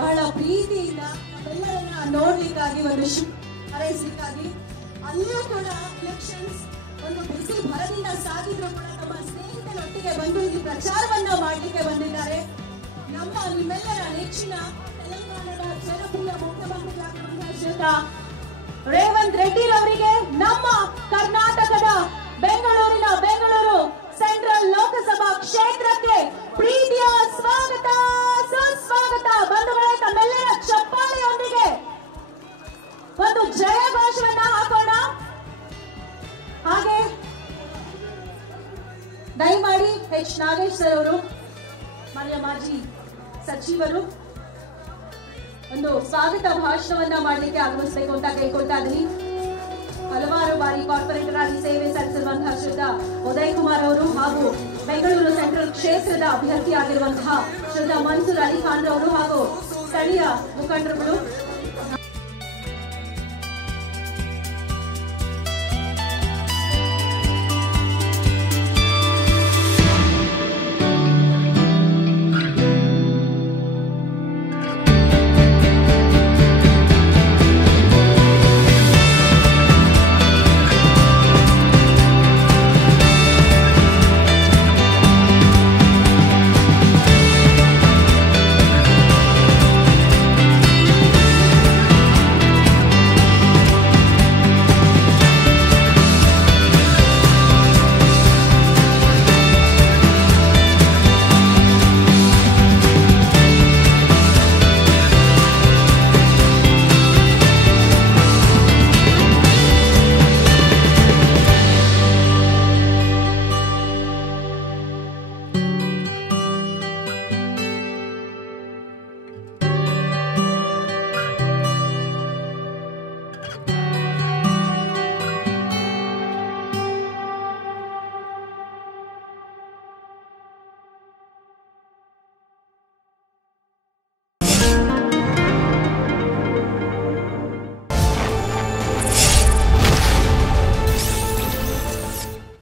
ಬಹಳ ಪ್ರೀತಿಯಿಂದ ನಮ್ಮೆಲ್ಲರನ್ನ ನೋಡ್ಲಿಕ್ಕಾಗಿ ಒಂದು ಹಾರೈಸಲಿಕ್ಕಾಗಿ ಅಲ್ಲಿಯೂ ಕೂಡ ಎಲೆಕ್ಷನ್ಸ್ ಒಂದು ಬಿಸಿ ಭರದಿಂದ ಸಾಗಿದ್ರು ಕೂಡ ತಮ್ಮ ಸ್ನೇಹಿತರೊಟ್ಟಿಗೆ ಬಂದು ಇಲ್ಲಿ ಪ್ರಚಾರವನ್ನ ಮಾಡಲಿಕ್ಕೆ ಬಂದಿದ್ದಾರೆ. ನಿಮ್ಮೆಲ್ಲರ ನೆಚ್ಚಿನ ತೆಲಂಗಾಣದ ಜನಪ್ರಿಯ ಮುಖ್ಯಮಂತ್ರಿಯಾಗಿರುವಂತಹ ಶ್ರೀಯುತ ರೇವಂತ್ ರೆಡ್ಡಿ ಅವರಿಗೆ ನಮ್ಮ ಕರ್ನಾಟಕದ ಬೆಂಗಳೂರು ಸೆಂಟ್ರಲ್ ಲೋಕಸಭಾ ಕ್ಷೇತ್ರಕ್ಕೆ ಪ್ರೀತಿಯ ಸ್ವಾಗತ ಸುಸ್ವಾಗತ. ಬಂಧುಗಳೇ, ತಮ್ಮೆಲ್ಲರ ಚಪ್ಪಾಳೆಯೊಂದಿಗೆ ಒಂದು ಜಯ ಘೋಷವನ್ನ ಹಾಕೋಣ. ಹಾಗೆ ದಯಮಾಡಿ ಎಚ್ ನಾಗೇಶ್ ಸರ್ ಅವರು, ಮಾನ್ಯ ಮಾಜಿ ಸಚಿವರು, ಒಂದು ಸ್ವಾಗತ ಭಾಷಣವನ್ನ ಮಾಡಲಿಕ್ಕೆ ಆಗಮಿಸಬೇಕು ಅಂತ ಕೇಳ್ಕೊಳ್ತಾ ಇದ್ದೀನಿ. ಹಲವಾರು ಬಾರಿ ಕಾರ್ಪೊರೇಟರ್ ಆಗಿ ಸೇವೆ ಸಲ್ಲಿಸಿರುವಂತಹ ಶ್ರೀಯುತ ಉದಯ್ ಕುಮಾರ್ ಅವರು ಹಾಗೂ ಬೆಂಗಳೂರು ಸೆಂಟ್ರಲ್ ಕ್ಷೇತ್ರದ ಅಭ್ಯರ್ಥಿಯಾಗಿರುವಂತಹ ಶ್ರೀಯುತ ಮನ್ಸೂರ್ ಅಲಿ ಖಾನ್ ಅವರು ಹಾಗೂ ಸ್ಥಳೀಯ ಮುಖಂಡರುಗಳು